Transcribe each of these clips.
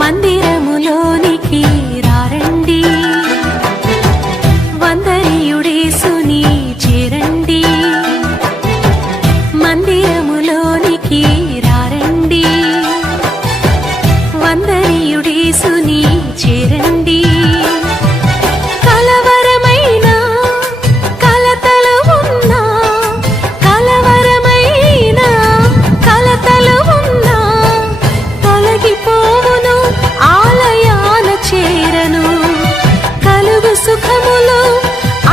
మందిరములోనికి రారండి, వందనీయుడేసుని చేరండి. మందిరములోనికి రారండి, వందనీయుడేసుని చేరండి. కలవరమైన కలతలు ఉన్నా, కలవరమైన కలతలు ఉన్నా తొలగిపోవును, ఆలయాన చేరను. కలుగు సుఖములు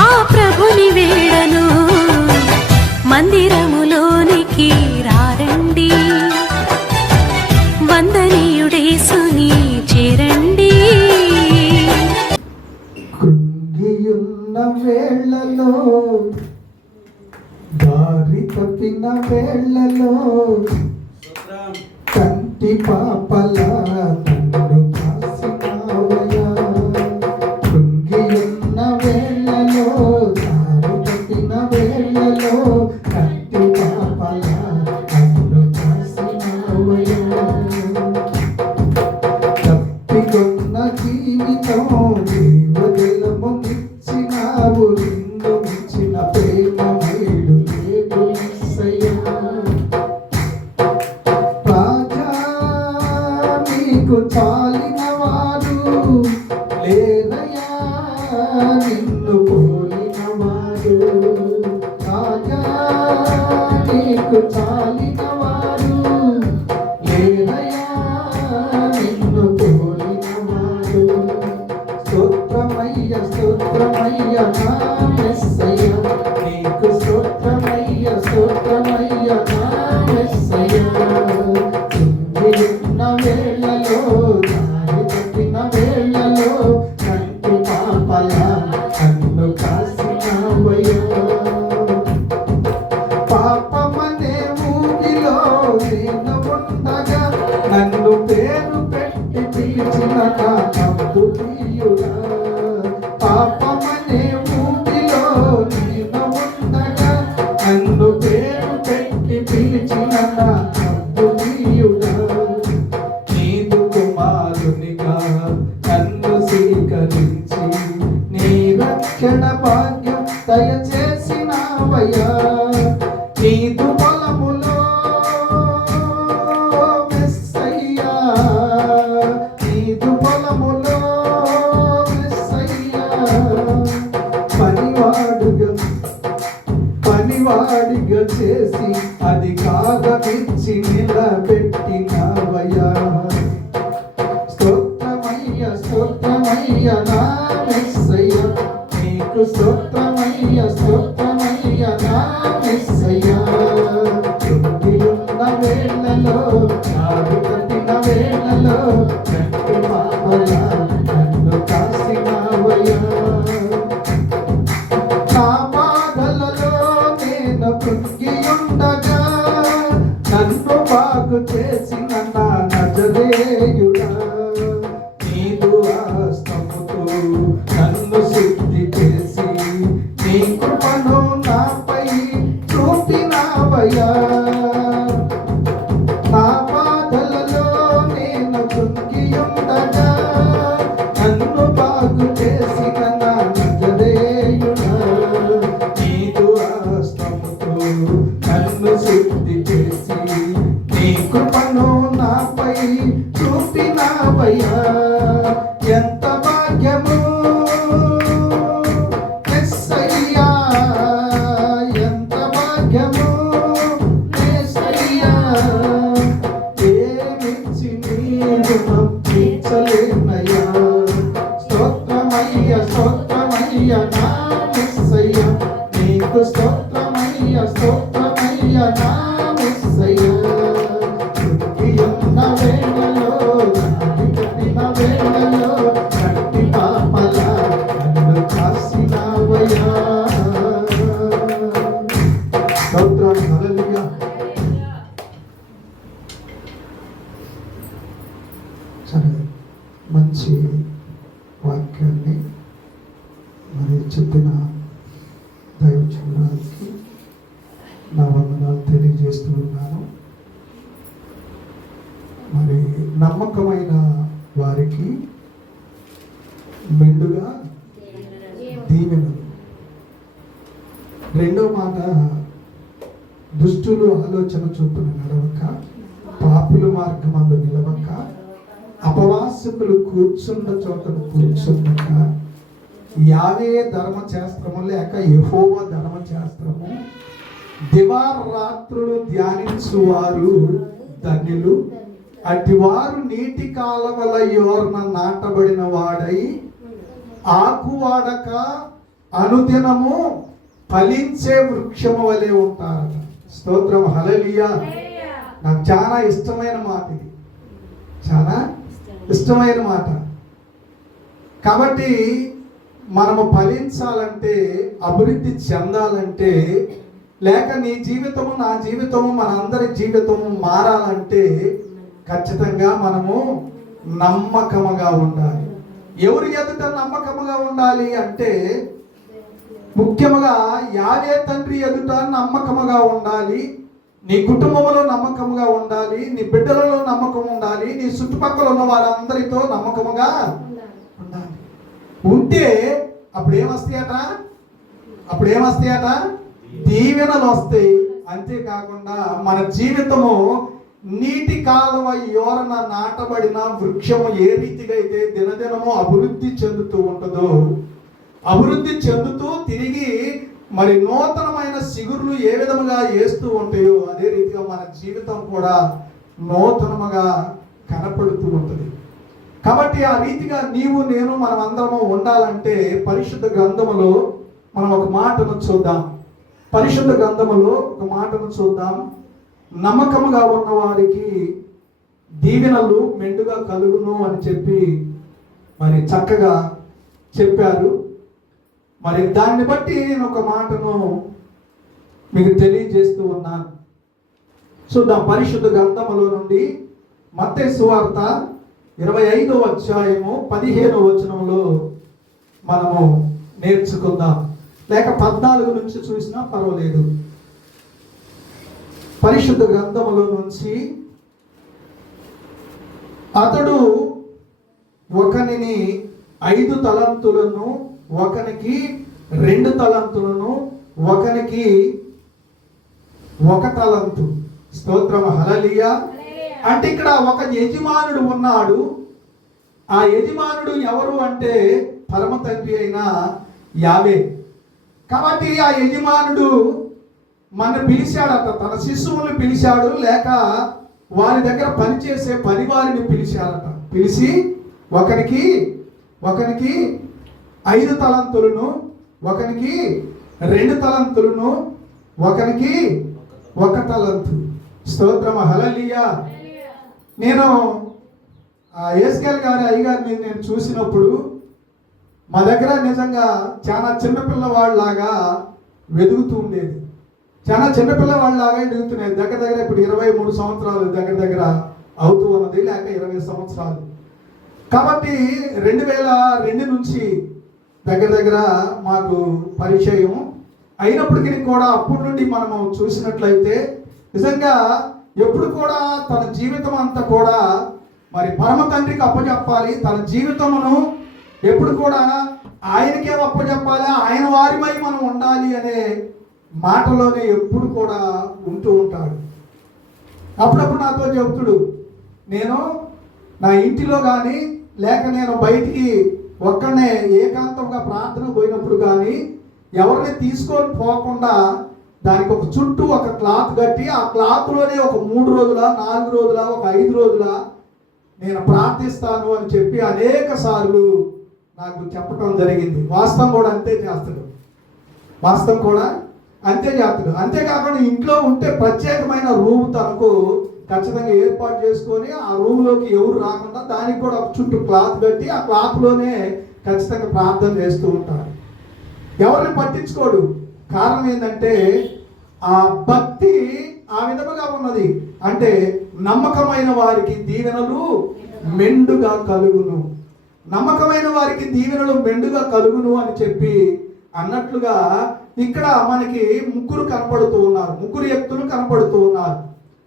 ఆ ప్రభుని వేడను. మందిరములోనికి రారండి, వందనీయుడేసుని చేరండి. కృంగియున్న వేళలో, దారి తప్పిన వేళలో, కంటి పాపల నన్ను కాసినావయ్యా. కృంగియున్న వేళలో, దారి తప్పిన వేళలో, కంటి పాపల నన్ను కాసినావయ్యా. తప్పికొన్న జీవితం జీవజలము నిచ్చినావు, నిన్ను మించిన ప్రేమ మేలు లేదు యేసయ్యా. రాజా నీకు చాలిన వారు లేరయ్యా, నిన్ను పోలిన వారు. రాజా నీకు చాలిన వారు లేరయ్యా, నిన్ను పోలిన వారు. స్తోత్రమయ్య స్తోత్రమయ్య నా మెస్సయ్య, నీకు స్తోత్రమయ్య స్తోత్రమయ్య నా మెస్సయ్య. కుంగియున్న వేళలో, దారి తప్పిన వేళలో, కంటి పాపల నన్ను కాసినావయ్యా. పాపమనే ఊబిలో నేను ఉండగా, నన్ను పేరు పెట్టి పిలిచిన నా తండ్రియుడా. పాపమనే ఊబిలో నేను ఉండగా, నన్ను పేరు పెట్టి పిలిచిన నా తండ్రియుడా. నీదు కుమారునిగా నన్ను స్వీకరించి, నీ రక్షణ భాగ్యం దయచేసినావయ్యా. నీదు బలములో మెస్సయ్యా, నీదు బలములో మెస్సయ్యా. పనివాడిగా చేసి అధికారమిచ్చి నిలబెట్టినవయ్యా. స్తోత్రమయ్య స్తోత్రమయ్య నా మెస్సయ్య, నీకు స్తోత్రమయ్య స్తోత్రమయ్య నా మెస్సయ్య. కృంగియున్న వేళలో, దారి తప్పిన వేళలో, కంటి పాపల నన్ను కాసినావయ్యా. నా బాధలలో నేను కృంగియుండగా, నన్ను బాగు చేసిన నా నజరేయుడా. నీదు హస్తముతో నన్ను శుద్ధి చేసి, నీ కృపను నాపై చూపినావయ్యా. నా బాధలలో నేను కృంగియుండగా, నన్ను బాగు చేసిన నా నజరేయుడా. నీదు హస్తముతో నన్ను శుద్ధి చేసి, నీ కృపను నాపై చూపినావయ్యా. ఎంత భాగ్యము యేసయ్యా, ఎంత భాగ్యము యేసయ్యా. ఏమిచ్చి నీ రుణం తీర్చలేనయ్యా. స్తోత్రమయ్య స్తోత్రమయ్య నా మెస్సయ్య, నీకు స్తోత్రమయ్య స్తోత్రమయ్య నా మెస్సయ్య. కృంగియున్న వేళలో, దారి తప్పిన వేళలో, కంటి పాపల నన్ను కాసినావయ్యా. స్తోత్రం హల్లెలూయా. సరే, మంచి వాక్యాన్ని మరి చెప్పిన దైవజనునికి నా వందనాలు తెలియజేస్తూ ఉన్నాను. మరి నమ్మకమైన వారికి మెండుగా దీవెనలు. రెండో మాట, దుష్టులు ఆలోచన చొప్పున నడవక, పాపుల మార్గమందు నిలవక, అపవాసకులు కూర్చున్న చోటను కూర్చున్నక, యావే ధర్మశాస్త్రము లేక యెహోవా ధర్మశాస్త్రము దివారాత్రులు ధ్యానించువారు ధన్యులు. అటివారు నీటి కాలవల యోర్న నాటబడిన వాడై ఆకువాడక అనుదినము ఫలించే వృక్షము వలె ఉంటారట. స్తోత్రం, హల్లెలూయా. నాకు చాలా ఇష్టమైన మాట ఇది, చాలా ఇష్టమైన మాట. కాబట్టి మనము ఫలించాలంటే, అభివృద్ధి చెందాలంటే, లేక నీ జీవితము నా జీవితము మన అందరి జీవితము మారాలంటే ఖచ్చితంగా మనము నమ్మకముగా ఉండాలి. ఎవరి ఎదుట నమ్మకముగా ఉండాలి అంటే, ముఖ్యముగా యావే తండ్రి ఎదుట నమ్మకముగా ఉండాలి. నీ కుటుంబంలో నమ్మకముగా ఉండాలి, నీ బిడ్డలలో నమ్మకం ఉండాలి, నీ చుట్టుపక్కల ఉన్న వారందరితో నమ్మకముగా ఉండాలి. ఉంటే అప్పుడు ఏమొస్తాయట? దీవెనలు వస్తాయి. అంతేకాకుండా మన జీవితము నీటి కాలువ యోరన నాటబడిన వృక్షము ఏ రీతిగా అయితే దినదినము అభివృద్ధి చెందుతూ ఉంటుందో, అభివృద్ధి చెందుతూ తిరిగి మరి నూతనమైన సిగురులు ఏ విధముగా వేస్తూ ఉంటాయో అదే రీతిగా మన జీవితం కూడా నూతనముగా కనపడుతూ ఉంటుంది. కాబట్టి ఆ రీతిగా నీవు నేను మనం అందరము ఉండాలంటే పరిశుద్ధ గ్రంథములో మనం ఒక మాటను చూద్దాం. పరిశుద్ధ గ్రంథములో ఒక మాటను చూద్దాం. నమ్మకముగా ఉన్న వారికి దీవెనలు మెండుగా కలుగును అని చెప్పి మరి చక్కగా చెప్పారు. మరి దాన్ని బట్టి నేను ఒక మాటను మీకు తెలియజేస్తూ ఉన్నాను. చూద్దాం. పరిశుద్ధ గ్రంథములో నుండి మత్తయి సువార్త 25వ అధ్యాయము 15వ వచనంలో మనము నేర్చుకుందాం. లేక 14 నుంచి చూసినా పర్వాలేదు. పరిశుద్ధ గ్రంథములో నుంచి, అతడు ఒకనిని 5 తలంతులను, ఒకనికి 2 తలంతులను, ఒకనికి 1 తలంతు. స్తోత్రం, హల్లెలూయా. అంటే ఇక్కడ ఒక యజమానుడు ఉన్నాడు. ఆ యజమానుడు ఎవరు అంటే పరమ తండ్రి అయిన యావే. కాబట్టి ఆ యజమానుడు మన పిలిచాడట, తన శిశువులను పిలిచాడు, లేక వారి దగ్గర పనిచేసే పనివారిని పిలిచాడట. పిలిచి ఒకనికి 5 తలంతులను, ఒకనికి 2 తలంతులను, ఒకనికి 1 తలంతు. స్తోత్రం, హల్లెలూయా. నేను ఎస్కేల్ గారి అయ్యగారిని నేను చూసినప్పుడు మా దగ్గర నిజంగా చాలా చిన్నపిల్లవాళ్ళలాగా వెదుగుతూ ఉండేది. చాలా చిన్నపిల్లవాళ్ళలాగా ఎదుగుతున్నాయి. దగ్గర ఇప్పుడు 23 సంవత్సరాలు దగ్గర అవుతూ ఉన్నది, లేక 20 సంవత్సరాలు. కాబట్టి 2002 నుంచి దగ్గర మాకు పరిచయం అయినప్పటికీ కూడా అప్పటి నుండి మనము చూసినట్లయితే నిజంగా ఎప్పుడు కూడా తన జీవితం అంతా కూడా మరి పరమ తండ్రికి అప్పచెప్పాలి. తన జీవితమును ఎప్పుడు కూడా ఆయనకే అప్పచెప్పాలి, ఆయన వారిమై మనం ఉండాలి అనే మాటలోనే ఎప్పుడు కూడా ఉంటూ ఉంటాడు. అప్పుడప్పుడు నాతో చెబుతుడు, నేను నా ఇంటిలో కానీ లేక నేను బయటికి ఒక్కనే ఏకాంతంగా ప్రార్థన పోయినప్పుడు కానీ ఎవరిని తీసుకొని పోకుండా దానికి ఒక చుట్టూ ఒక క్లాత్ కట్టి ఆ క్లాత్లోనే ఒక 3 రోజుల 4 రోజుల ఒక 5 రోజుల నేను ప్రార్థిస్తాను అని చెప్పి అనేక సార్లు నాకు చెప్పటం జరిగింది. వాస్తవం కూడా అంతే చేస్తాడు. అంతేకాకుండా ఇంట్లో ఉంటే ప్రత్యేకమైన రూమ్ తనకు ఖచ్చితంగా ఏర్పాటు చేసుకొని ఆ రూమ్లోకి ఎవరు రాకుండా దానికి కూడా ఒక చుట్టూ క్లాత్ కట్టి ఆ క్లాత్లోనే ఖచ్చితంగా ప్రార్థన చేస్తూ ఉంటాడు. ఎవరిని పట్టించుకోడు. కారణం ఏంటంటే ఆ భక్తి ఆ విధముగా ఉన్నది. అంటే నమ్మకమైన వారికి దీవెనలు మెండుగా కలుగును, నమ్మకమైన వారికి దీవెనలు మెండుగా కలుగును అని చెప్పి అన్నట్లుగా ఇక్కడ మనకి 3 కనపడుతూ ఉన్నారు. 3 వ్యక్తులు కనపడుతూ ఉన్నారు.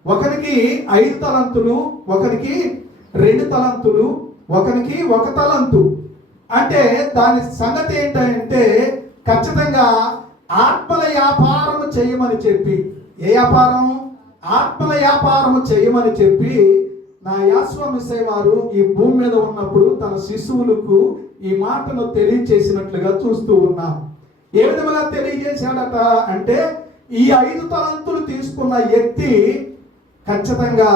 ఒకరికి 5 తలంతులు, ఒకరికి 2 తలంతులు, ఒకనికి 1 తలంతు. అంటే దాని సంగతి ఏంటంటే ఖచ్చితంగా ఆత్మల వ్యాపారం చేయమని చెప్పి, ఏ వ్యాపారం? ఆత్మల వ్యాపారం చేయమని చెప్పి నా యాస్వామిసే వారు ఈ భూమి మీద ఉన్నప్పుడు తన శిశువులకు ఈ మాటను తెలియచేసినట్లుగా చూస్తూ ఉన్నాం. ఏ విధంగా తెలియజేశాడట అంటే ఈ 5 తలంతులు తీసుకున్న వ్యక్తి ఖచ్చితంగా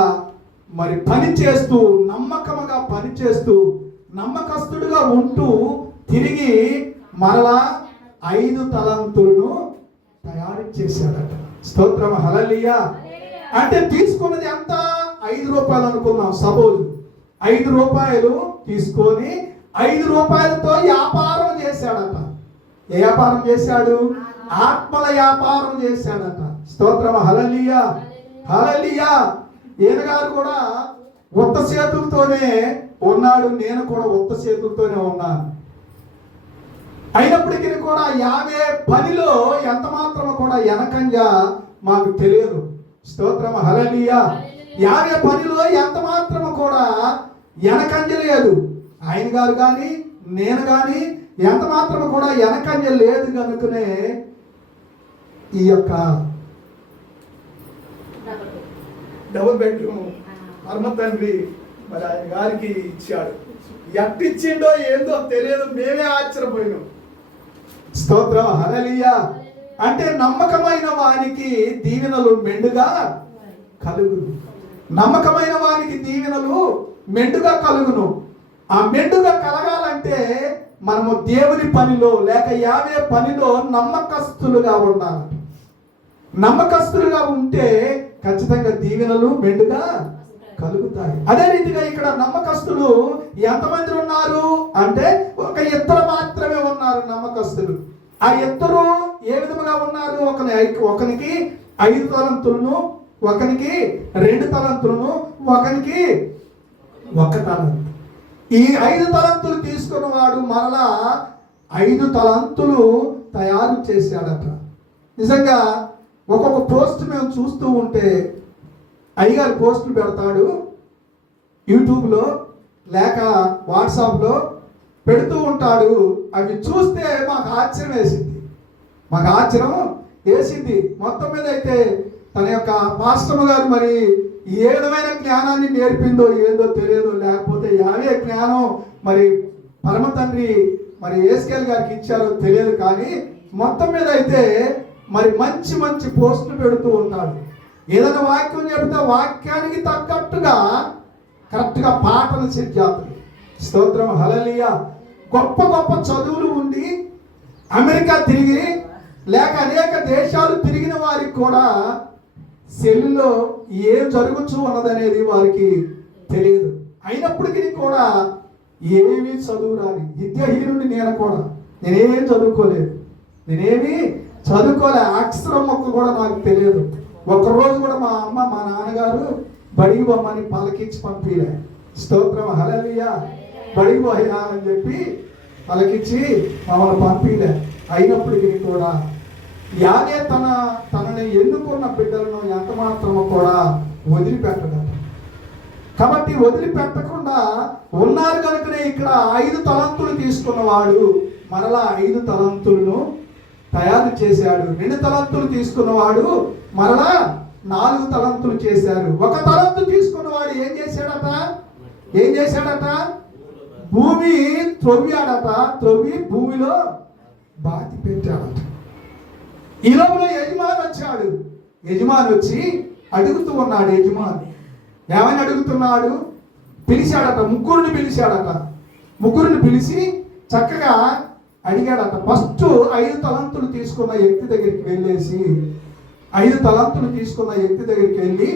మరి పని చేస్తూ, నమ్మకముగా పని చేస్తూ, నమ్మకస్తుడుగా ఉంటూ తిరిగి మరలా 5 తలంతులను తయారు చేశాడట. స్తోత్రం, హల్లెలూయా. అంటే తీసుకున్నది ఎంత? 5 రూపాయలు అనుకుందాం. సపోజ్ 5 రూపాయలు తీసుకొని 5 రూపాయలతో వ్యాపారం చేశాడట. ఏ వ్యాపారం చేశాడు? ఆత్మల వ్యాపారం చేశాడట. స్తోత్రం, హల్లెలూయా, హల్లెలూయా. ఈయన గారు కూడా ఉత్త చేతులతోనే ఉన్నాడు, నేను కూడా ఉత్త చేతులతోనే ఉన్నాను. అయినప్పటికీ కూడా 50 పనిలో ఎంత మాత్రము కూడా వెనకంగా మాకు తెలియదు. స్తోత్రం, హల్లెలూయా. 50 పనిలో ఎంత మాత్రము కూడా వెనకంజ లేదు. ఆయన గారు కానీ నేను కానీ ఎంత మాత్రము కూడా వెనకంజ లేదు కనుకనే ఈ యొక్క డబుల్ బెడ్రూమ్ పరమ తండ్రి మరి ఆయన గారికి ఇచ్చాడు. ఎట్టిచ్చిండో ఏందో తెలియదు, మేమే ఆశ్చర్యపోయినాం. స్తోత్రం, హల్లెలూయా. అంటే నమ్మకమైన వానికి దీవెనలు మెండుగా కలుగును. నమ్మకమైన వానికి దీవెనలు మెండుగా కలుగును. ఆ మెండుగా కలగాలంటే మనము దేవుని పనిలో లేక 50 పనిలో నమ్మకస్తులుగా ఉండాలి. నమ్మకస్తులుగా ఉంటే ఖచ్చితంగా దీవెనలు మెండుగా కలుగుతాయి. అదే రీతిగా ఇక్కడ నమ్మకస్తులు ఎంతమంది ఉన్నారు అంటే ఒక 2 మాత్రమే ఉన్నారు నమ్మకస్తులు. ఆ 2 ఏ విధముగా ఉన్నారు? ఒకనికి 5 తలంతులను, ఒకనికి 2 తలంతులను, ఒకనికి 1 తలంతు. ఈ 5 తలంతులు తీసుకున్నవాడు మరలా 5 తలంతులు తయారు చేశాడట. నిజంగా ఒక్కొక్క పోస్ట్ మేము చూస్తూ ఉంటే అయ్యగారు పోస్టులు పెడతాడు యూట్యూబ్లో లేక వాట్సాప్లో పెడుతూ ఉంటాడు. అవి చూస్తే మాకు ఆశ్చర్యం వేసింది. మొత్తం మీద అయితే తన యొక్క పాస్టమ్ గారు మరి ఏ విధమైన జ్ఞానాన్ని నేర్పిందో ఏందో తెలియదు, లేకపోతే 50 జ్ఞానం మరి పరమ తండ్రి మరి ఏస్కేల్ గారికి ఇచ్చారో తెలియదు. కానీ మొత్తం మీద అయితే మరి మంచి మంచి పోస్టులు పెడుతూ ఉన్నాడు. ఏదైనా వాక్యం చెబితే వాక్యానికి తగ్గట్టుగా కరెక్ట్గా పాటలు సిద్ధాతులు. స్తోత్రం, హల్లెలూయా. గొప్ప గొప్ప చదువులు ఉండి అమెరికా తిరిగి లేక అనేక దేశాలు తిరిగిన వారికి కూడా సెల్లులో ఏం జరుగుతూ ఉన్నదనేది వారికి తెలియదు. అయినప్పటికీ కూడా ఏమీ చదువు రాని విద్యాహీనుడి నేనేం చదువుకోలేదు, అక్షరం మొక్క కూడా నాకు తెలియదు. ఒక్కరోజు కూడా మా అమ్మ మా నాన్నగారు బడికి బొమ్మని పలకించి పంపిలే. స్తోత్రం, హల్లెలూయా. బడికి పోయా అని చెప్పి పలకించి మమ్మల్ని పంపిలే. అయినప్పటికీ కూడా యాగే తనని ఎన్నుకున్న బిడ్డలను ఎంత మాత్రమో కూడా వదిలిపెట్టదట. కాబట్టి వదిలిపెట్టకుండా ఉన్నారు కనుకనే ఇక్కడ 5 తలంతులు తీసుకున్నవాడు మరలా 5 తలంతులను తయారు చేశాడు. 2 తలంతులు తీసుకున్నవాడు మరలా 4 తలంతులు చేశారు. 1 తలంతు తీసుకున్నవాడు ఏం చేశాడట? భూమి త్రవ్వాడట. త్రవ్వి భూమిలో బాతి పెట్టాడట. ఈ లోపల యజమాని వచ్చి అడుగుతూ ఉన్నాడు. యజమాని ఏమని అడుగుతున్నాడు? పిలిచాడట, ముగ్గురిని పిలిచి చక్కగా అడిగాడట. ఫస్ట్ 5 తలంతులు తీసుకున్న వ్యక్తి దగ్గరికి వెళ్ళేసి 5 తలంతులు తీసుకున్న వ్యక్తి దగ్గరికి వెళ్ళి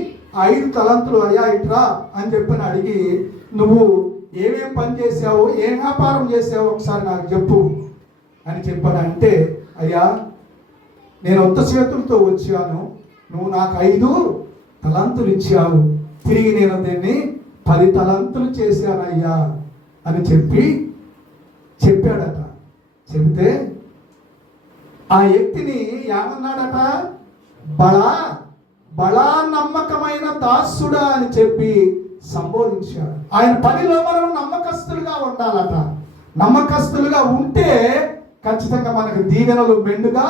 5 తలంతులు అయ్యా ఇట్రా అని చెప్పని అడిగి, నువ్వు ఏమేం పని చేసావు, ఏం వ్యాపారం చేసావు ఒకసారి నాకు చెప్పు అని చెప్పాను. అంటే అయ్యా నేను ఉత్త చేతులతో వచ్చాను, నువ్వు నాకు 5 తలంతులు ఇచ్చావు, తిరిగి నేను దీన్ని 10 తలంతులు చేశానయ్యా అని చెప్పాడట. చెబితే ఆ వ్యక్తిని ఏమన్నాడట? బడా నమ్మకమైన దాసుడా అని చెప్పి సంబోధించాడు. ఆయన పనిలో మనం నమ్మకస్తులుగా ఉండాలట. నమ్మకస్తులుగా ఉంటే ఖచ్చితంగా మనకు దీవెనలు మెండుగా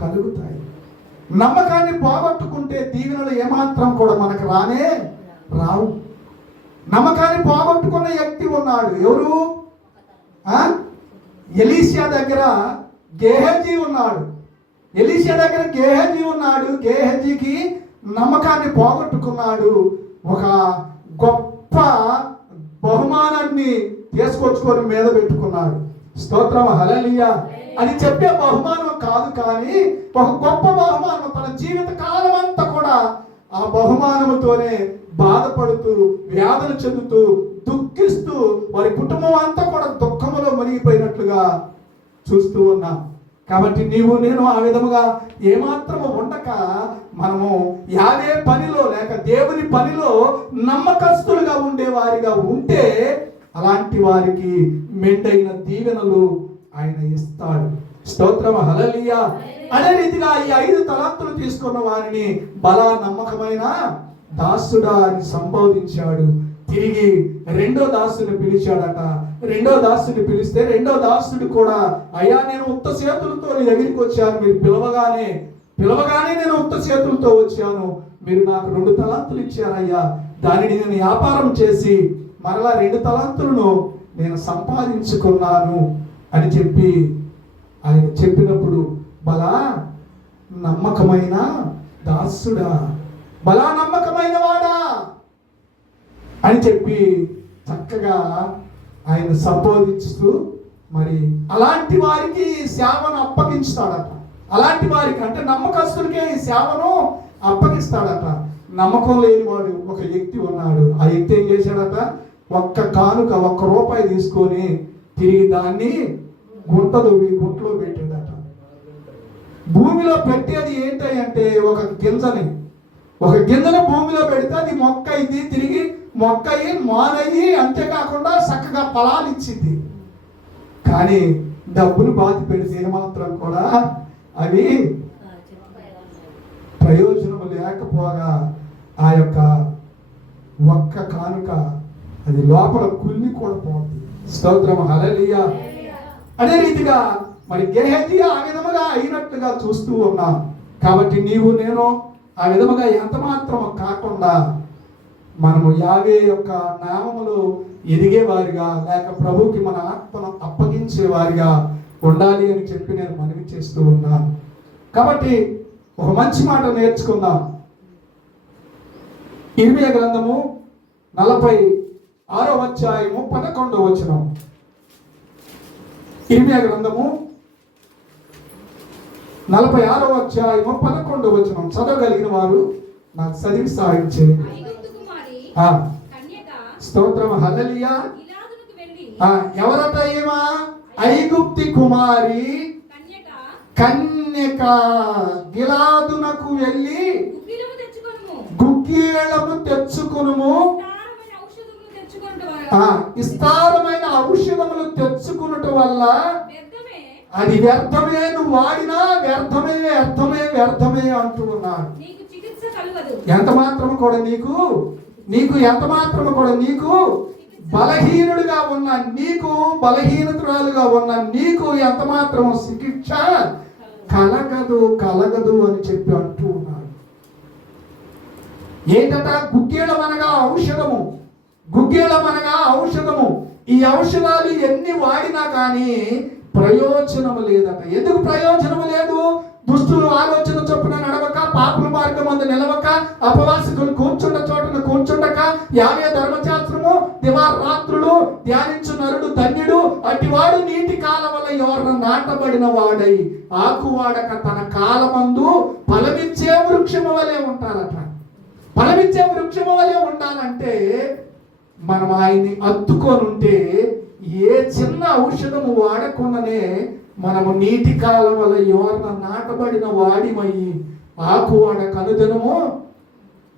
కలుగుతాయి. నమ్మకాన్ని పోగొట్టుకుంటే దీవెనలు ఏమాత్రం కూడా మనకు రావు. నమ్మకాన్ని పోగొట్టుకున్న వ్యక్తి ఉన్నాడు. ఎవరు? ఎలీషా దగ్గర గేహజీ ఉన్నాడు. ఎలీషా దగ్గర గేహజీ ఉన్నాడు. గేహజీకి నమ్మకాన్ని పోగొట్టుకున్నాడు. ఒక గొప్ప బహుమానాన్ని తీసుకొచ్చుకొని మీద పెట్టుకున్నాడు. స్తోత్రం, హల్లెలూయా. అది చెప్పే బహుమానం కాదు, కానీ ఒక గొప్ప బహుమానం. తన జీవిత కాలం అంతా కూడా ఆ బహుమానముతోనే బాధపడుతూ, వేదన చెందుతూ, దుఃఖిస్తూ, వారి కుటుంబం అంతా కూడా దుఃఖములో మునిగిపోయినట్లుగా చూస్తూ ఉన్నాం. కాబట్టి నీవు నేను ఆ విధముగా ఏమాత్రము ఉండక మనము యావే పనిలో లేక దేవుని పనిలో నమ్మకస్తులుగా ఉండేవారిగా ఉంటే అలాంటి వారికి మెండైన దీవెనలు ఆయన ఇస్తాడు. స్తోత్రం, హల్లెలూయా. అదే రీతిగా ఈ 5 తలాంతులు తీసుకున్న వారిని బలా నమ్మకమైన దాసుడా అని సంబోధించాడు. తిరిగి రెండో దాసుని పిలిచాడట. రెండో దాసుని పిలిస్తే రెండో దాసుడు కూడా, అయ్యా నేను ఉత్త చేతులతో నీ దగ్గరికి వచ్చాను, మీరు పిలవగానే నేను ఉత్త చేతులతో వచ్చాను, మీరు నాకు 2 తలాంతులు ఇచ్చారయ్యా, దానిని నేను వ్యాపారం చేసి మరలా 2 తలాంతులను నేను సంపాదించుకున్నాను అని చెప్పి ఆయన చెప్పినప్పుడు, బలా నమ్మకమైన దాసుడా, బలా నమ్మకమైన వాడా అని చెప్పి చక్కగా ఆయన సంబోధిస్తూ మరి అలాంటి వారికి సేవను అప్పగించుతాడట. అలాంటి వారికి అంటే నమ్మకస్తుడికే ఈ సేవను అప్పగిస్తాడట. నమ్మకం లేనివాడు ఒక వ్యక్తి ఉన్నాడు. ఆ వ్యక్తి ఏం చేశాడట? ఒక్క కానుక, 1 రూపాయి తీసుకొని తిరిగి దాన్ని గుంటలో పెట్టాడట. భూమిలో పెట్టేది ఏంటంటే ఒక గింజని భూమిలో పెడితే అది మొక్క అయింది, తిరిగి మొక్క అయ్యి మానయ్యి, అంతేకాకుండా చక్కగా ఫలాలు ఇచ్చింది. కానీ డబ్బులు బాధ పెడితే మాత్రం కూడా అవి ప్రయోజనం లేకపోగా ఆ యొక్క ఒక్క కానుక అది లోపల కుళ్ళి కూడా పోతుంది. స్తోత్రం, హల్లెలూయా. అదే రీతిగా మరి గేహజీ ఆ విధముగా అయినట్లుగా చూస్తూ ఉన్నాం. కాబట్టి నీవు నేను ఆ విధముగా ఎంత మాత్రము కాకుండా మనము యావే యొక్క నామములో ఎదిగేవారిగా లేక ప్రభుకి మన ఆత్మను అప్పగించేవారిగా ఉండాలి అని చెప్పి నేను మనవి చేస్తూ ఉన్నాను. కాబట్టి ఒక మంచి మాట నేర్చుకుందాం. ఇర్మియా గ్రంథము 46వ అధ్యాయము 11వ వచనం. ఇర్మియా గ్రంథము 46వ అధ్యాయము 11వ వచనం. చదవగలిగిన వారు నాకు చదివి సహాయం చేయండి. స్తోత్రం, హల్లెలూయా. ఎవరట? ఏమా? ఐగుప్తి కుమారి కన్యక గిలాదునకు వెళ్ళి గుగ్గిలము తెచ్చుకునుము, విస్తారమైన ఔషధములు తెచ్చుకున్నట వల్ల అది వ్యర్థమే, నువ్వు వాడినా వ్యర్థమే అంటూ ఉన్నాడు. ఎంత మాత్రము కూడా నీకు బలహీనుడిగా ఉన్న నీకు, బలహీనతురాలుగా ఉన్న నీకు ఎంత మాత్రము చికిత్స కలగదు అని చెప్పి అంటూ ఉన్నాడు. ఏంటట? గుగ్గిలమనగా ఔషధము. ఈ ఔషధాలు ఎన్ని వాడినా కానీ ప్రయోజనము లేదట. ఎందుకు ప్రయోజనము లేదు? దుష్టులు ఆలోచన చొప్పున నడవక, పాపుల మార్గం అందు నిలవక, అపవాసికులు కూర్చుండ చోటును కూర్చుండక, యావే ధర్మశాస్త్రము దివారాత్రులు ధ్యానించు నరుడు ధన్యుడు, అటివాడు నీటి కాలవల ఎవరిన నాటబడిన వాడై ఆకువాడక తన కాలమందు ఫలమిచ్చే వృక్షము వలె ఉంటారట. ఫలమిచ్చే వృక్షము వలె ఉండాలంటే మనం ఆయన్ని అత్తుకొని ఉంటే ఏ చిన్న ఔషధము వాడకుండానే మనము నీటి కాలవల ఎవరిన నాటబడిన వాడిమయ్యి ఆకువాడ కనుదినము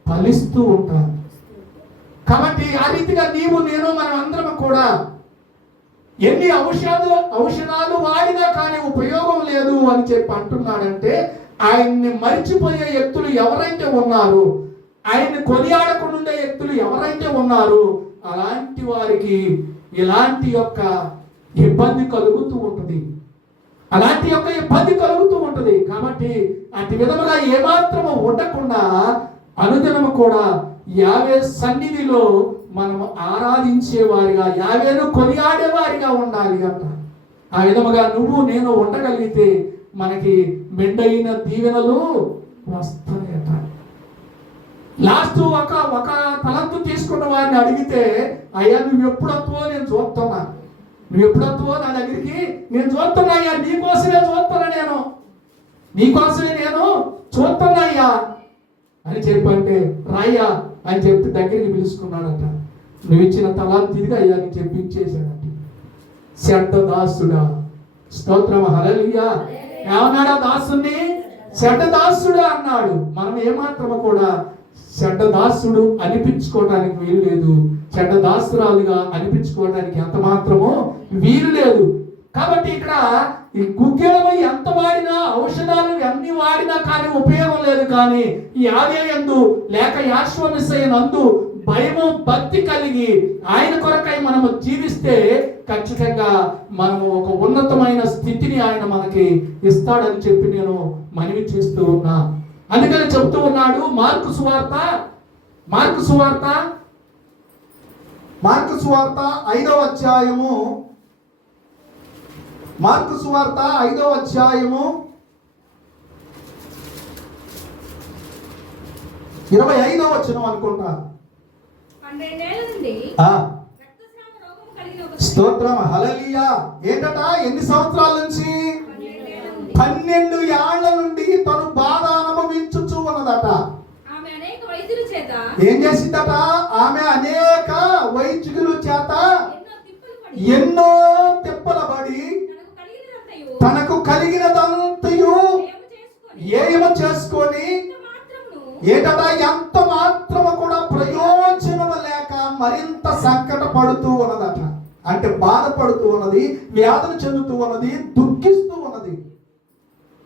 ఫలిస్తూ ఉంటాం. కాబట్టి ఆ రీతిగా నీవు నేను మనం అందరం కూడా ఎన్ని ఔషధాలు వాడినా కానీ ఉపయోగం లేదు అని చెప్పి అంటున్నాడంటే ఆయన్ని మరిచిపోయే వ్యక్తులు ఎవరైతే ఉన్నారో, ఆయన్ని కొనియాడకుండా ఉండే వ్యక్తులు ఎవరైతే ఉన్నారో అలాంటి వారికి ఇలాంటి యొక్క ఇబ్బంది కలుగుతూ ఉంటుంది. అలాంటి యొక్క ఇబ్బంది కలుగుతూ ఉంటుంది. కాబట్టి అటు విధముగా ఏమాత్రము ఉండకుండా అనుదినము కూడా యావే సన్నిధిలో మనము ఆరాధించేవారిగా, యావేను కొనియాడేవారిగా ఉండాలి అంట. ఆ విధముగా నువ్వు నేను ఉండగలిగితే మనకి మెండైన దీవెనలు వస్తాయట. లాస్ట్ ఒక తలంతు తీసుకున్న వారిని అడిగితే, అయ్యా నువ్వు ఎప్పుడొత్తువో నేను చూస్తున్నా, నువ్వు ఎప్పుడొత్తువో నా దగ్గరికి నేను చూస్తున్నా అయ్యా, నీకోసమే చూస్తున్నా, నీకోసమే నేను చూస్తున్నా అయ్యా అని చెప్పంటే, రాయ్యా అని చెప్పి దగ్గరికి పిలుచుకున్నాడట. నువ్వు ఇచ్చిన తలాంతు తిరిగి అయ్యా అని చెప్పి ఇచ్చేసాడట. చెడ్డ దాసుడా, స్తోత్రం హల్లెలూయా. ఏమన్నాడు ఆ దాసుని? చెడ్డ దాసుడు అన్నాడు. మనం ఏమాత్రము కూడా చెడ్డ దాసుడు అనిపించుకోవడానికి వీలు లేదు, చెడ్డ దాసురాలుగా అనిపించుకోవడానికి ఎంత మాత్రమో వీలు లేదు. కాబట్టి ఇక్కడ ఈ గుగ్గిలము ఎంత వాడినా, ఔషధాలు ఎన్ని వాడినా కానీ ఉపయోగం లేదు. కానీ ఈ ఆవేయందు లేక యాశ్వమిసయనందు భయము భక్తి కలిగి ఆయన కొరకై మనము జీవిస్తే ఖచ్చితంగా మనము ఒక ఉన్నతమైన స్థితిని ఆయన మనకి ఇస్తాడని చెప్పి నేను మనవి చేస్తూ ఉన్నా. అందుకని చెప్తూ ఉన్నాడు మార్కు సువార్త 5వ అధ్యాయము, మార్కు సువార్త 5వ అధ్యాయము 25వ వచనం అనుకుంటా. స్తోత్రం హల్లెలూయా. ఏంటట? ఎన్ని సంవత్సరాల నుంచి? 12 ఏళ్ల నుండి తను బాధ అనుభవించుచూ ఉన్నదట. ఏం చేసిందట? ఆమె అనేక వైద్యుల చేత ఎన్నో తిప్పల పడి తనకు కలిగినదంతయు ఏమో చేసుకొని ఏటట ఎంత మాత్రము కూడా ప్రయోజనం లేక మరింత సంకట పడుతూ ఉన్నదట. అంటే బాధపడుతూ ఉన్నది, వ్యాధులు చెందుతూ ఉన్నది, దుఃఖిస్తూ ఉన్నది.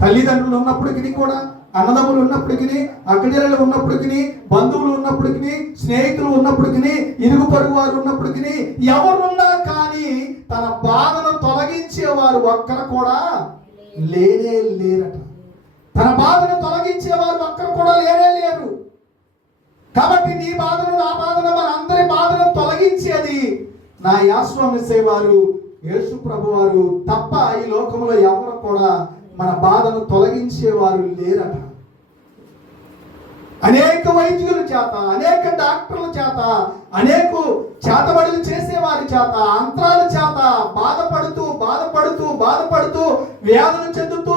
తల్లిదండ్రులు ఉన్నప్పటికీ కూడా, అన్నదమ్ములు ఉన్నప్పటికీ, అక్కజనులు ఉన్నప్పటికీ, బంధువులు ఉన్నప్పటికీ, స్నేహితులు ఉన్నప్పటికీ, ఇరుగు పొరుగు వారు ఉన్నప్పటికీ, ఎవరున్నా కానీ తన బాధను తొలగించేవారు ఒక్కరు కూడా లేనే లేరట. తన బాధను తొలగించేవారు ఒక్కరు కూడా లేనే లేరు. కాబట్టి నీ బాధను, నా బాధను, మన అందరి బాధను తొలగించేది నా యాశ్వమిసేవారు యేసు ప్రభు వారు తప్ప ఈ లోకంలో ఎవరు కూడా మన బాధను తొలగించేవారు లేరట. అనేక వైద్యుల చేత, అనేక డాక్టర్ల చేత, అనేక చేతబడులు చేసేవారి చేత, అంతరాల చేత బాధపడుతూ వ్యాధులు చెందుతూ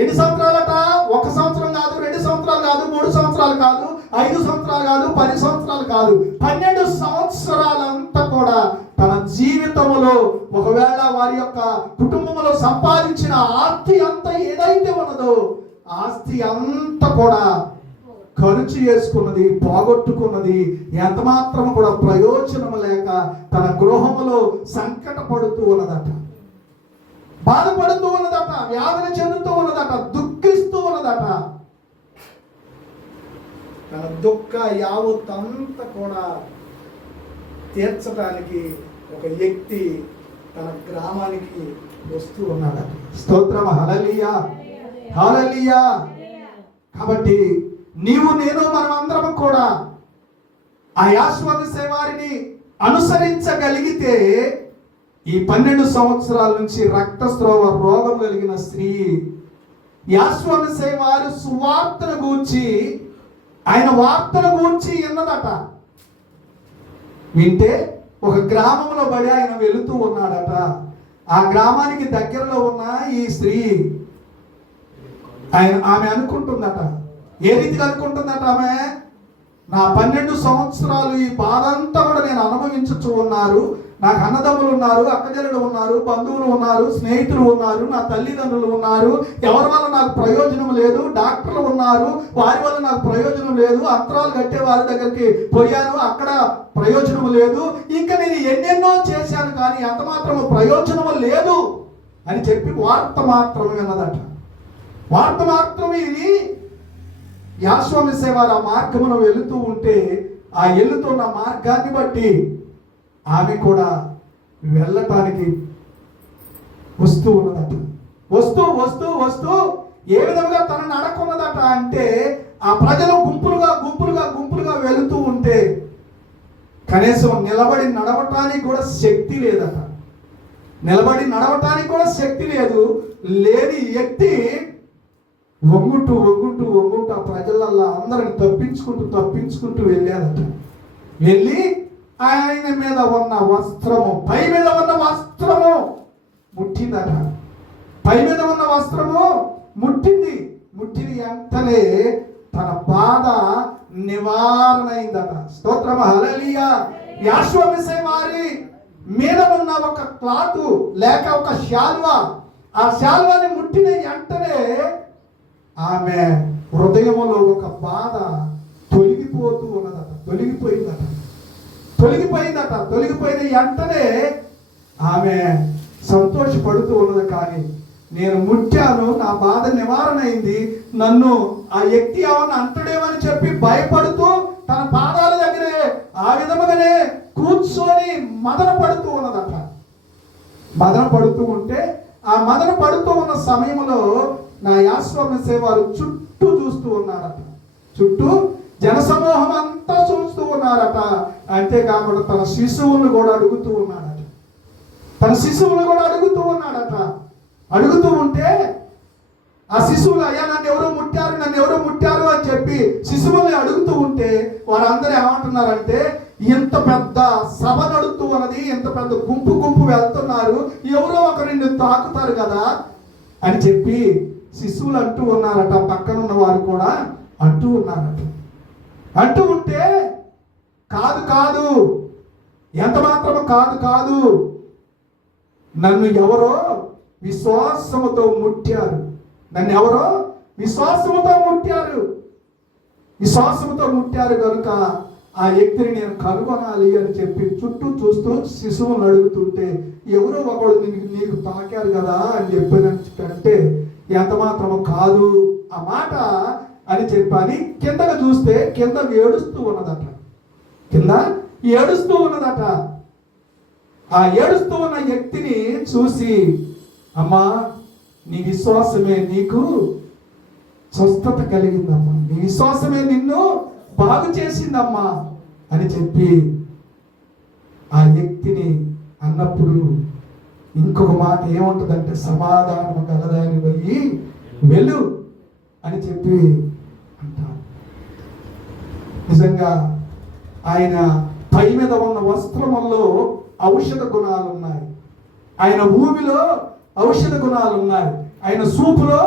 ఎన్ని సంవత్సరాలట? 1 సంవత్సరం కాదు, 2 సంవత్సరాలు కాదు, 3 సంవత్సరాలు కాదు, 5 సంవత్సరాలు కాదు, 10 సంవత్సరాలు కాదు, 12 సంవత్సరాలంతా కూడా తన జీవితంలో ఒకవేళ వారి యొక్క కుటుంబంలో సంపాదించిన ఆస్తి అంతా ఏదైతే ఉన్నదో ఆస్తి అంతా కూడా ఖర్చు చేసుకున్నది, పోగొట్టుకున్నది, ఎంత మాత్రం కూడా ప్రయోజనం లేక తన గృహములో సంకట పడుతూ ఉన్నదట, బాధపడుతూ ఉన్నదట, వ్యాధులు చెందుతూ ఉన్నదట, దుఃఖిస్తూ ఉన్నదట. తన దుఃఖ యావత్తంతా కూడా తీర్చడానికి ఒక వ్యక్తి తన గ్రామానికి వస్తూ ఉన్నాడట. స్తోత్రం హల్లెలూయా, హల్లెలూయా. కాబట్టి నీవు నేను మనమందరం కూడా ఆ యాశ్వమిసేవారిని అనుసరించగలిగితే ఈ 12 సంవత్సరాల నుంచి రక్తస్రావ రోగం కలిగిన స్త్రీ యాశ్వమిసేవారు సువార్తను గూర్చి, ఆయన వార్తను గూర్చి విన్నదట. వింటే ఒక గ్రామంలో పడి ఆయన వెళుతూ ఉన్నాడట. ఆ గ్రామానికి దగ్గరలో ఉన్న ఈ స్త్రీ ఆమె అనుకుంటుందట. ఏ రీతిగా అనుకుంటుందట? ఆమె నా 12 సంవత్సరాలు ఈ బాధ అంతా కూడా నేను అనుభవించుతూ ఉన్నారు. నాకు అన్నదమ్ములు ఉన్నారు, అక్కజనులు ఉన్నారు, బంధువులు ఉన్నారు, స్నేహితులు ఉన్నారు, నా తల్లిదండ్రులు ఉన్నారు, ఎవరి వల్ల నాకు ప్రయోజనం లేదు, డాక్టర్లు ఉన్నారు, వారి వల్ల నాకు ప్రయోజనం లేదు, అంతరాలు కట్టే వారి దగ్గరికి పోయాను, అక్కడ ప్రయోజనం లేదు, ఇంకా నేను ఎన్నెన్నో చేశాను కానీ ఎంత మాత్రము ప్రయోజనం లేదు అని చెప్పి వార్త మాత్రం విన్నదట. వార్త మాత్రం ఇది యాశ్వమిసే వారు ఆ మార్గమును వెళుతూ ఉంటే ఆ వెళుతున్న మార్గాన్ని బట్టి ఆమె కూడా వెళ్ళటానికి వస్తూ ఉన్నదట. వస్తూ వస్తూ వస్తూ ఏ విధంగా తన నడకున్నదట అంటే ఆ ప్రజలు గుంపులుగా గుంపులుగా గుంపులుగా వెళుతూ ఉంటే కనీసం నిలబడి నడవటానికి కూడా శక్తి లేదట. నిలబడి నడవటానికి కూడా శక్తి లేదు. లేని వ్యక్తి వంగుంటూ వంగుంటూ వంగుంటూ ఆ ప్రజలల్లా అందరిని తప్పించుకుంటూ వెళ్ళాదట. వెళ్ళి ఆయన మీద ఉన్న వస్త్రము, పై మీద ఉన్న వస్త్రము ముట్టిందట. పై మీద ఉన్న వస్త్రము ముట్టింది. ముట్టిన వెంటనే తన బాధ నివారణ అయిందట. స్తోత్రం హల్లెలూయా. యాశ్వమిసే వారి మీద ఉన్న ఒక క్లాత్ లేక ఒక శాల్వా, ఆ శాల్వాని ముట్టిన వెంటనే ఆమె హృదయంలో ఒక బాధ తొలగిపోతూ ఉన్నదట. తొలగిపోయిన వెంటనే ఆమె సంతోషపడుతూ ఉన్నది. కానీ నేను ముట్టాను, నా బాధ నివారణ అయింది, నన్ను ఆ వ్యక్తి ఏమన్నా అంటడేమని చెప్పి భయపడుతూ తన పాదాల దగ్గరే ఆ విధముగానే కూర్చొని మదన పడుతూ ఉన్నదట. మదన పడుతూ ఉంటే ఆ మదన పడుతూ ఉన్న సమయంలో నా యాశ్వమిసే వారు చుట్టూ చూస్తూ ఉన్నారట. చుట్టూ జనసమూహం అంతా చూస్తూ ఉన్నారట. అంతేకాకుండా తన శిశువులను కూడా అడుగుతూ ఉన్నాడట. అడుగుతూ ఉంటే ఆ శిశువులు, అయ్యా నన్ను ఎవరో ముట్టారు అని చెప్పి శిశువుల్ని అడుగుతూ ఉంటే వారందరూ ఏమంటున్నారంటే, ఇంత పెద్ద సభ నడుస్తూ ఉన్నది, ఇంత పెద్ద గుంపు వెళ్తున్నారు, ఎవరో ఒకరు నిన్ను తాకుతారు కదా అని చెప్పి శిశువులు అంటూ ఉన్నారట. పక్కన ఉన్న వారు కూడా అంటూ ఉన్నారట. అంటూ ఉంటే కాదు, ఎంత మాత్రము కాదు, నన్ను ఎవరో విశ్వాసముతో ముట్టారు. విశ్వాసముతో ముట్టారు కనుక ఆ వ్యక్తిని నేను కనుగొనాలి అని చెప్పి చుట్టూ చూస్తూ శిశువును అడుగుతుంటే, ఎవరో ఒకడు నీకు తాకారు కదా అని చెప్పానంటే ఎంత మాత్రము కాదు ఆ మాట అని చెప్పని కిందకు చూస్తే కింద ఏడుస్తూ ఉన్నదట. ఆ ఏడుస్తూ ఉన్న వ్యక్తిని చూసి, అమ్మా నీ విశ్వాసమే నీకు స్వస్థత కలిగిందమ్మా, నీ విశ్వాసమే నిన్ను బాగు చేసిందమ్మా అని చెప్పి ఆ వ్యక్తిని అన్నప్పుడు ఇంకొక మాట ఏముంటుందంటే, సమాధానం కలదాని పోయి వెళ్ళు అని చెప్పి అంటారు. నిజంగా ఆయన పై మీద ఉన్న వస్త్రముల్లో ఔషధ గుణాలు ఉన్నాయి, ఆయన భూమిలో ఔషధ గుణాలు ఉన్నాయి, ఆయన సూపులో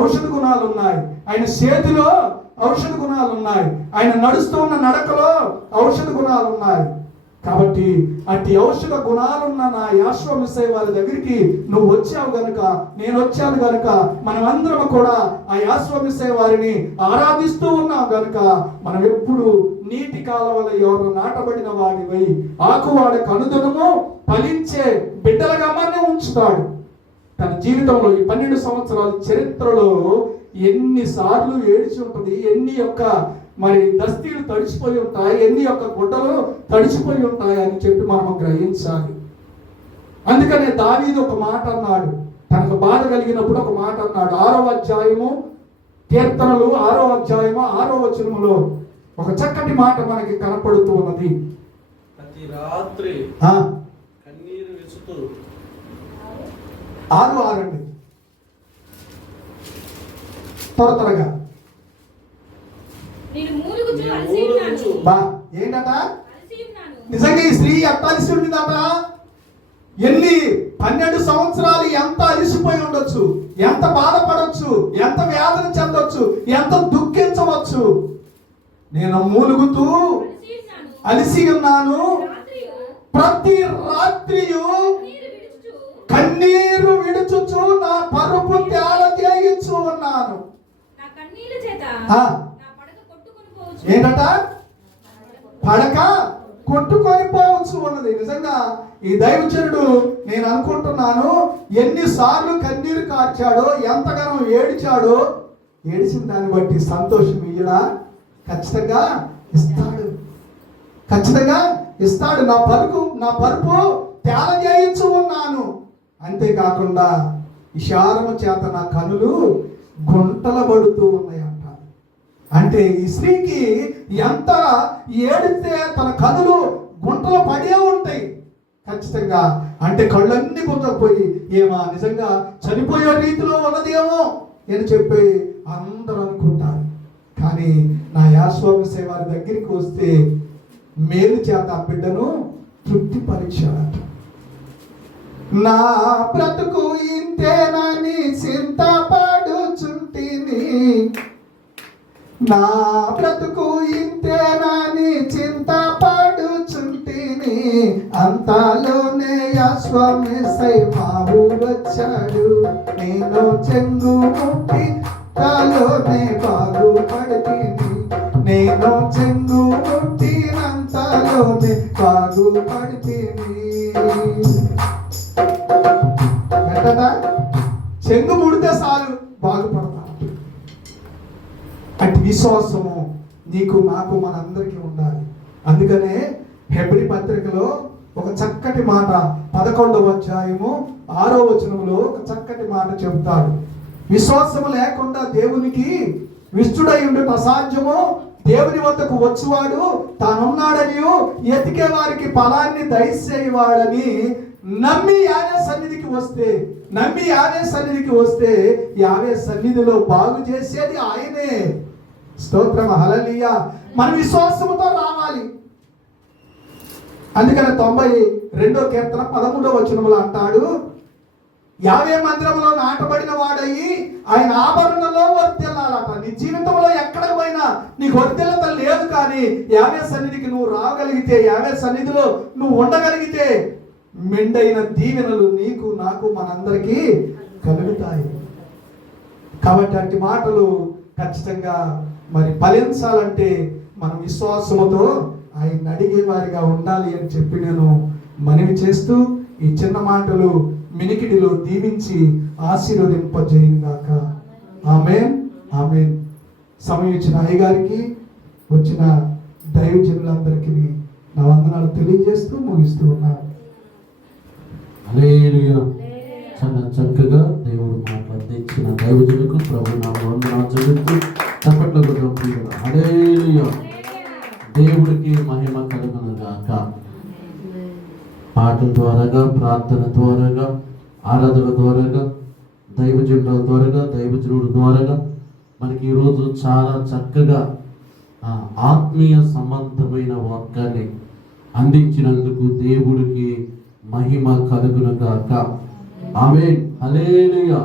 ఔషధ గుణాలు ఉన్నాయి, ఆయన చేతిలో ఔషధ గుణాలు ఉన్నాయి, ఆయన నడుస్తూ ఉన్న నడకలో ఔషధ గుణాలు ఉన్నాయి. కాబట్టి అట్టి ఔషధ గుణాలున్న నా యాశ్వమిసే వారి దగ్గరికి నువ్వు వచ్చావు గనుక, నేను వచ్చాను గనుక, మనమందరం కూడా ఆ యాశ్వమిసే వారిని ఆరాధిస్తూ ఉన్నాం గనుక, మనం ఎప్పుడు నీటి కాలవల ఎవరు నాటబడిన వాడివై ఆకువాడ కనుదనము ఫలించే బిడ్డలుగా మనల్ని ఉంచుతాడు. తన జీవితంలో ఈ 12 సంవత్సరాల చరిత్రలో ఎన్నిసార్లు ఏడ్చి ఉంటుంది, ఎన్ని యొక్క దస్తీలు తడిచిపోయి ఉంటాయి, ఎన్ని యొక్క గుడ్డలు తడిచిపోయి ఉంటాయి అని చెప్పి మనం గ్రహించాలి. అందుకనే దావీదు ఒక మాట అన్నాడు, తనకు బాధ కలిగినప్పుడు ఒక మాట అన్నాడు. 6వ అధ్యాయము కీర్తనలు 6వ అధ్యాయము 6వ వచనములో ఒక చక్కటి మాట మనకి కనపడుతూ ఉన్నది. ప్రతి రాత్రి కన్నీరు విసుతూ 6 త్వరగా ఏంటట, నిజంగా ఈ స్త్రీ ఎంత అలిసి ఉండిందట. 12 సంవత్సరాలు ఎంత అలిసిపోయి ఉండొచ్చు, ఎంత బాధపడవచ్చు, ఎంత వేదన చెందొచ్చు, ఎంత దుఃఖించవచ్చు. నేను మూలుగుతూ అలిసి ఉన్నాను, ప్రతి రాత్రియు కన్నీరు విడుచుచు నా పరుపు తేలజేయించు ఉన్నాను. ఏంటట, పడక కొట్టుకొని పోవచ్చు ఉన్నది. నిజంగా ఈ దైవజనుడు నేను అనుకుంటున్నాను, ఎన్నిసార్లు కన్నీరు కార్చాడో, ఎంతగానో ఏడిచాడో ఏడిసిన దాన్ని బట్టి సంతోషం ఇయ్యడా? ఖచ్చితంగా ఇస్తాడు, ఖచ్చితంగా ఇస్తాడు. నా పరుపు తేలజేయించు ఉన్నాను. అంతేకాకుండా ఇషారము చేత నా కనులు గుంటల పడుతూ ఉన్నాయంట. అంటే ఈ స్త్రీకి ఎంత ఏడితే తన కనులు గుంటలు పడే ఉంటాయి ఖచ్చితంగా. అంటే కళ్ళన్నీ గుంతకపోయి ఏమా నిజంగా చనిపోయే రీతిలో ఉన్నదేమో అని చెప్పి అందరూ అనుకుంటారు. కానీ నా యాస్వామి వారి దగ్గరికి వస్తే మేలు చేత ఆ బిడ్డను తృప్తిపరిచాడట. నా బ్రతుకు ఇంతేనని చింతపడుచుంటిని, నా బ్రతుకు ఇంతేనని చింతపడుచుంటిని, అంతలోనే యాస్వామి మా ఊరు వచ్చాడు. నేను చెంగు ముట్టి తలోనే బాగుపడితిని, నేను చెంగు ముట్టినంతలోనే బాగుపడితిని. వెంటనే చెంగు ముడితే చాలు బాగుపడతాను. అటు విశ్వాసము నీకు నాకు మనందరికీ ఉండాలి. అందుకనే హెబ్రీ పత్రికలో ఒక చక్కటి మాట 11వ అధ్యాయము 6వ వచనంలో ఒక చక్కటి మాట చెబుతాడు. విశ్వాసము లేకుండా దేవునికి విష్ణుడై ఉండటం అసాధ్యము. దేవుని వద్దకు వచ్చువాడు తానున్నాడని ఎతికే వారికి ఫలాన్ని దయచేయవాడని నమ్మి యావే సన్నిధికి వస్తే యావే సన్నిధిలో బాగు చేసేది ఆయనే. స్తోత్రం, హల్లెలూయా. మన విశ్వాసముతో రావాలి. అందుకని 92వ కీర్తన 13వ వచనములో అంటాడు, యావే మందిరంలో నాటబడిన వాడయి ఆయన ఆభరణలో వర్తిల్లాలట. నీ జీవితంలో ఎక్కడికి పోయినా నీకు వర్తిల్లత లేదు, కానీ యావే సన్నిధికి నువ్వు రాగలిగితే, యావే సన్నిధిలో నువ్వు ఉండగలిగితే మెండైన దీవెనలు నీకు నాకు మనందరికీ కలుగుతాయి. కాబట్టి అట్టి మాటలు ఖచ్చితంగా మరి ఫలించాలంటే మనం విశ్వాసముతో ఆయన అడిగే వారిగా ఉండాలి అని చెప్పి నేను మనవి చేస్తూ ఈ చిన్న మాటలు మినికిడిలో దీవించి ఆశీర్వదింపజేయుగాక. ఆమేన్, ఆమేన్. సమయం ఇచ్చిన అయ్యగారికి, వచ్చిన దైవజనులందరికీ నా వందనాలు తెలియజేస్తూ ముగిస్తూ ఉన్నాను. హల్లెలూయా. చాలా చక్కగా దేవుడు మాట్లాడించిన దైవజనులకు ప్రభు నా వందనాలు చెల్లిస్తూ చప్పట్లు కొడుతూ హల్లెలూయా. దేవుడికి మహిమ కలుగును గాక. పాటల ద్వారాగా, ప్రార్థన ద్వారాగా, ఆరాధన ద్వారాగా, దైవజనుల ద్వారాగా, దైవజనుడు ద్వారాగా మనకి ఈరోజు చాలా చక్కగా ఆత్మీయ సంబంధమైన వాక్యాన్ని అందించినందుకు దేవుడికి మహిమ కలుగును గాక. ఆమేన్, హల్లెలూయా.